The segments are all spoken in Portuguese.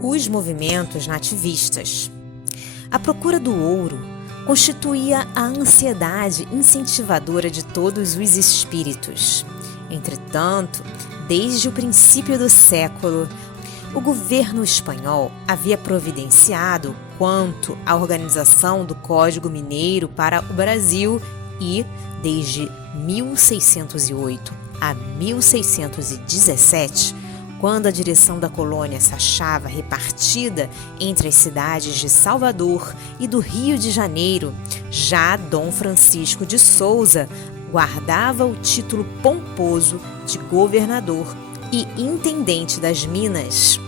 Os movimentos nativistas. A procura do ouro constituía a ansiedade incentivadora de todos os espíritos. Entretanto, desde o princípio do século, o governo espanhol havia providenciado quanto à organização do Código Mineiro para o Brasil e, desde 1608 a 1617, quando a direção da colônia se achava repartida entre as cidades de Salvador e do Rio de Janeiro, já Dom Francisco de Souza guardava o título pomposo de governador e intendente das Minas.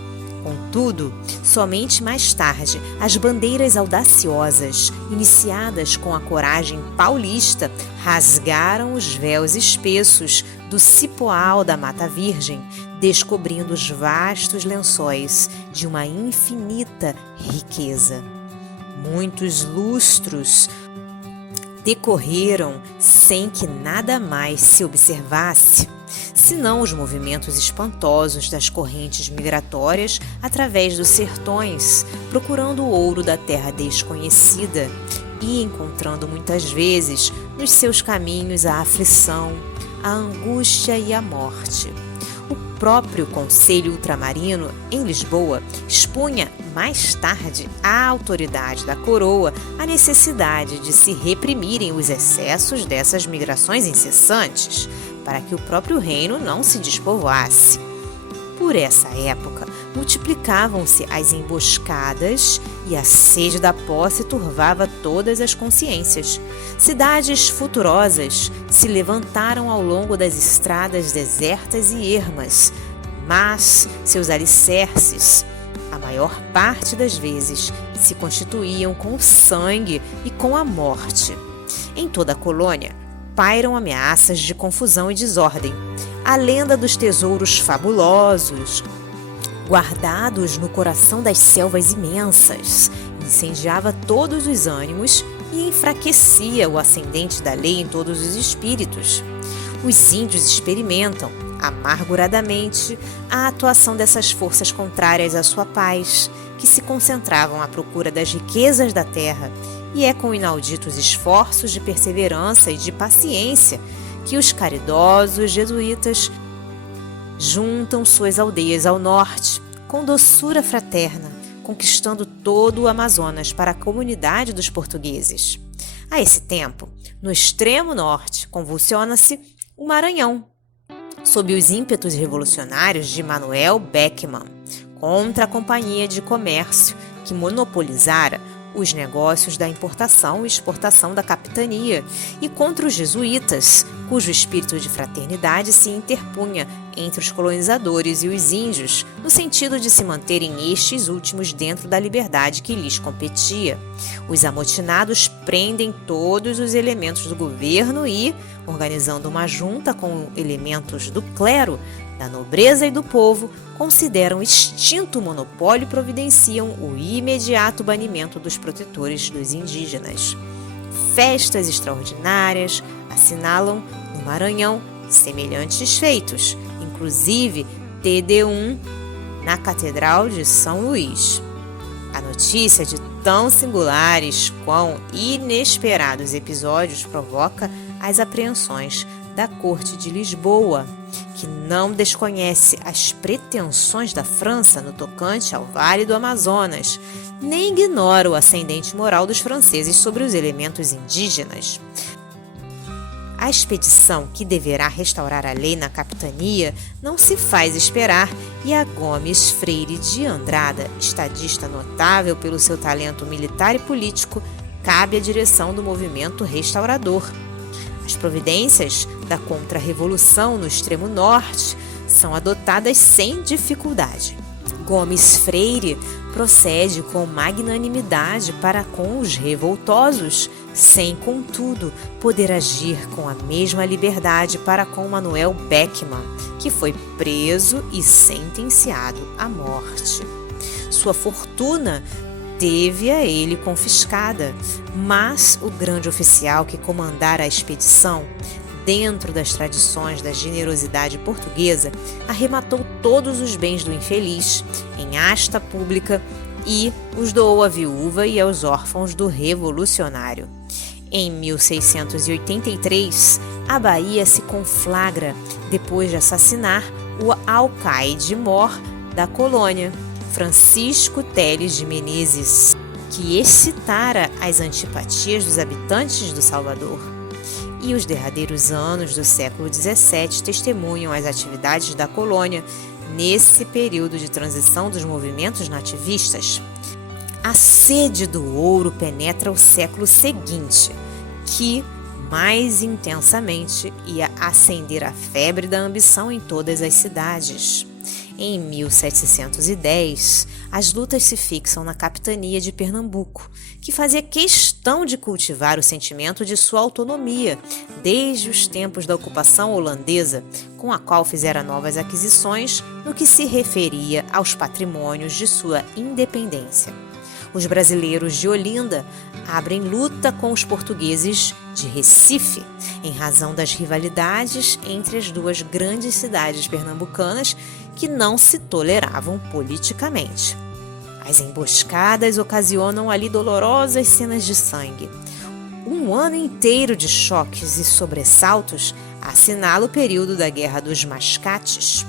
Contudo, somente mais tarde, as bandeiras audaciosas, iniciadas com a coragem paulista, rasgaram os véus espessos do cipoal da Mata Virgem, descobrindo os vastos lençóis de uma infinita riqueza. Muitos lustros decorreram sem que nada mais se observasse, senão os movimentos espantosos das correntes migratórias através dos sertões, procurando o ouro da terra desconhecida e encontrando muitas vezes nos seus caminhos a aflição, a angústia e a morte. O próprio Conselho Ultramarino, em Lisboa, expunha mais tarde à autoridade da coroa a necessidade de se reprimirem os excessos dessas migrações incessantes, para que o próprio reino não se despovoasse. Por essa época, multiplicavam-se as emboscadas e a sede da posse turvava todas as consciências. Cidades futurosas se levantaram ao longo das estradas desertas e ermas, mas seus alicerces, a maior parte das vezes, se constituíam com o sangue e com a morte. Em toda a colônia, pairam ameaças de confusão e desordem. A lenda dos tesouros fabulosos, guardados no coração das selvas imensas, incendiava todos os ânimos e enfraquecia o ascendente da lei em todos os espíritos. Os índios experimentam, amarguradamente, a atuação dessas forças contrárias à sua paz, que se concentravam à procura das riquezas da terra, e é com inauditos esforços de perseverança e de paciência que os caridosos jesuítas juntam suas aldeias ao norte, com doçura fraterna, conquistando todo o Amazonas para a comunidade dos portugueses. A esse tempo, no extremo norte, convulsiona-se o Maranhão, sob os ímpetos revolucionários de Manuel Beckmann, contra a Companhia de Comércio, que monopolizara os negócios da importação e exportação da capitania, e contra os jesuítas, cujo espírito de fraternidade se interpunha entre os colonizadores e os índios, no sentido de se manterem estes últimos dentro da liberdade que lhes competia. Os amotinados prendem todos os elementos do governo e, organizando uma junta com elementos do clero, da nobreza e do povo, consideram extinto o monopólio e providenciam o imediato banimento dos protetores dos indígenas. Festas extraordinárias assinalam no Maranhão semelhantes feitos, inclusive TD1 na Catedral de São Luís. A notícia de tão singulares quão inesperados episódios provoca as apreensões da Corte de Lisboa, que não desconhece as pretensões da França no tocante ao Vale do Amazonas, nem ignora o ascendente moral dos franceses sobre os elementos indígenas. A expedição que deverá restaurar a lei na capitania não se faz esperar e a Gomes Freire de Andrada, estadista notável pelo seu talento militar e político, cabe a direção do movimento restaurador. As providências da contra-revolução no extremo norte são adotadas sem dificuldade. Gomes Freire procede com magnanimidade para com os revoltosos, sem, contudo, poder agir com a mesma liberdade para com Manuel Beckmann, que foi preso e sentenciado à morte. Sua fortuna teve a ele confiscada, mas o grande oficial que comandara a expedição dentro das tradições da generosidade portuguesa, arrematou todos os bens do infeliz em asta pública e os doou à viúva e aos órfãos do revolucionário. Em 1683, a Bahia se conflagra depois de assassinar o alcaide-mor da colônia, Francisco Teles de Menezes, que excitara as antipatias dos habitantes do Salvador. E os derradeiros anos do século XVII testemunham as atividades da colônia nesse período de transição dos movimentos nativistas. A sede do ouro penetra o século seguinte, que mais intensamente ia acender a febre da ambição em todas as cidades. Em 1710, as lutas se fixam na capitania de Pernambuco, que fazia questão de cultivar o sentimento de sua autonomia desde os tempos da ocupação holandesa, com a qual fizera novas aquisições no que se referia aos patrimônios de sua independência. Os brasileiros de Olinda abrem luta com os portugueses de Recife, em razão das rivalidades entre as duas grandes cidades pernambucanas que não se toleravam politicamente. As emboscadas ocasionam ali dolorosas cenas de sangue. Um ano inteiro de choques e sobressaltos assinala o período da Guerra dos Mascates.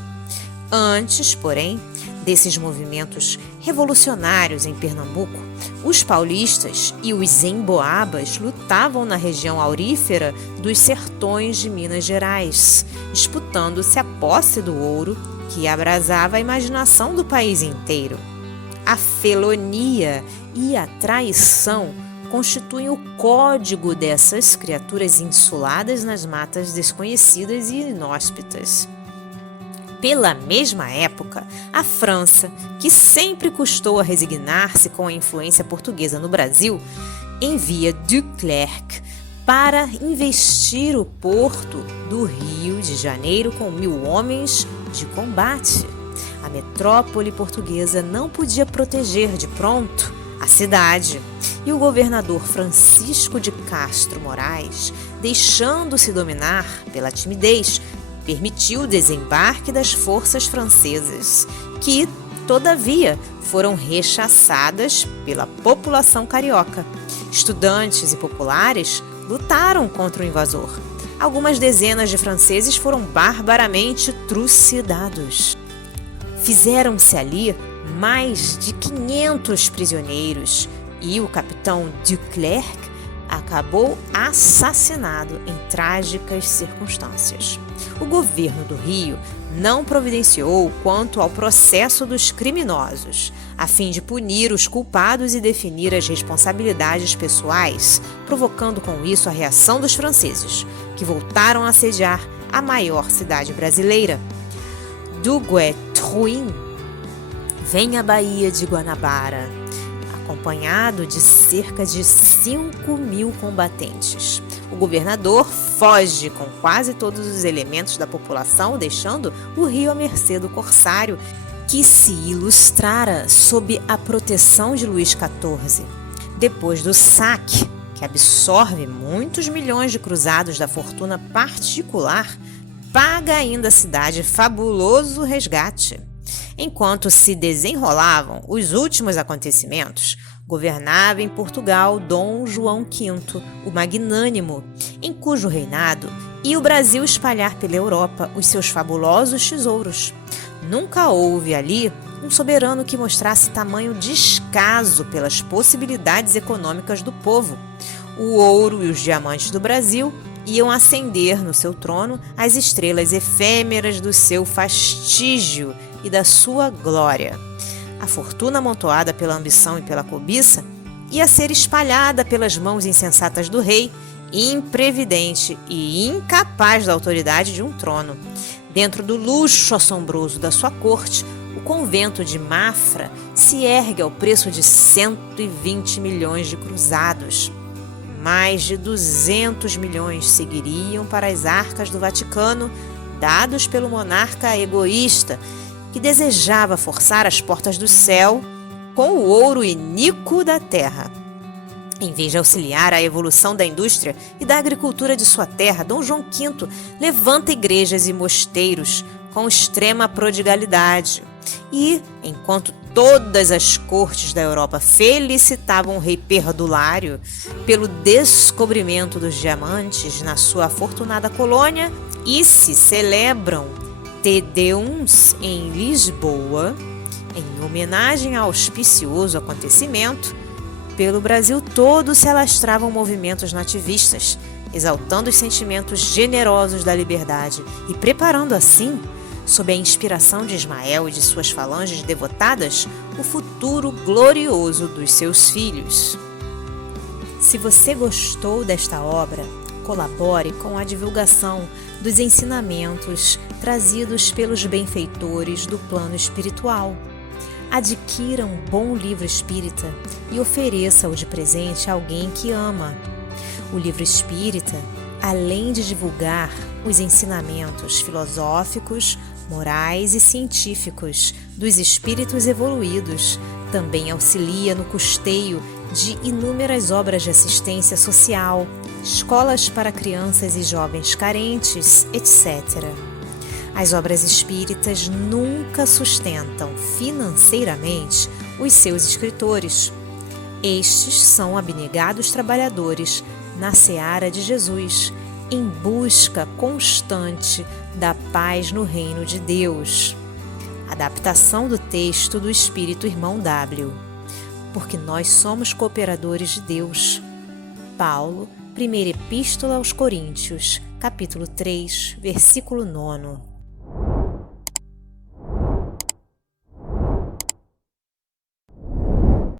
Antes, porém, desses movimentos revolucionários em Pernambuco, os paulistas e os emboabas lutavam na região aurífera dos sertões de Minas Gerais, disputando-se a posse do ouro que abrasava a imaginação do país inteiro. A felonia e a traição constituem o código dessas criaturas insuladas nas matas desconhecidas e inóspitas. Pela mesma época, a França, que sempre custou a resignar-se com a influência portuguesa no Brasil, envia Duclerc para investir o porto do Rio de Janeiro com 1.000 homens de combate. A metrópole portuguesa não podia proteger de pronto a cidade, e o governador Francisco de Castro Moraes, deixando-se dominar pela timidez, permitiu o desembarque das forças francesas, que, todavia, foram rechaçadas pela população carioca. Estudantes e populares lutaram contra o invasor. Algumas dezenas de franceses foram barbaramente trucidados. Fizeram-se ali mais de 500 prisioneiros e o capitão Duclerc acabou assassinado em trágicas circunstâncias. O governo do Rio não providenciou quanto ao processo dos criminosos, a fim de punir os culpados e definir as responsabilidades pessoais, provocando com isso a reação dos franceses, que voltaram a assediar a maior cidade brasileira. Du Guesclin vem à Baía de Guanabara, acompanhado de cerca de 5.000 combatentes. O governador foge com quase todos os elementos da população, deixando o rio à mercê do corsário, que se ilustrara sob a proteção de Luís XIV. Depois do saque, que absorve muitos milhões de cruzados da fortuna particular, paga ainda a cidade fabuloso resgate. Enquanto se desenrolavam os últimos acontecimentos, governava em Portugal Dom João V, o Magnânimo, em cujo reinado ia o Brasil espalhar pela Europa os seus fabulosos tesouros. Nunca houve ali um soberano que mostrasse tamanho descaso pelas possibilidades econômicas do povo. O ouro e os diamantes do Brasil iam acender no seu trono as estrelas efêmeras do seu fastígio e da sua glória. A fortuna amontoada pela ambição e pela cobiça ia ser espalhada pelas mãos insensatas do rei, imprevidente e incapaz da autoridade de um trono. Dentro do luxo assombroso da sua corte, o convento de Mafra se ergue ao preço de 120 milhões de cruzados. Mais de 200 milhões seguiriam para as arcas do Vaticano, dados pelo monarca egoísta, que desejava forçar as portas do céu com o ouro iníquo da terra. Em vez de auxiliar a evolução da indústria e da agricultura de sua terra, Dom João V levanta igrejas e mosteiros com extrema prodigalidade. E, enquanto todas as cortes da Europa felicitavam o rei Perdulário pelo descobrimento dos diamantes na sua afortunada colônia e se celebram Te Deums em Lisboa, em homenagem ao auspicioso acontecimento, pelo Brasil todo se alastravam movimentos nativistas, exaltando os sentimentos generosos da liberdade e preparando assim, sob a inspiração de Ismael e de suas falanges devotadas, o futuro glorioso dos seus filhos. Se você gostou desta obra, colabore com a divulgação dos ensinamentos trazidos pelos benfeitores do plano espiritual. Adquira um bom livro espírita e ofereça-o de presente a alguém que ama. O livro espírita, além de divulgar os ensinamentos filosóficos, morais e científicos dos espíritos evoluídos, também auxilia no custeio de inúmeras obras de assistência social, escolas para crianças e jovens carentes, etc. As obras espíritas nunca sustentam financeiramente os seus escritores. Estes são abnegados trabalhadores na seara de Jesus, em busca constante da paz no reino de Deus. Adaptação do texto do Espírito Irmão W. Porque nós somos cooperadores de Deus. Paulo, Primeira Epístola aos Coríntios, capítulo 3, versículo 9.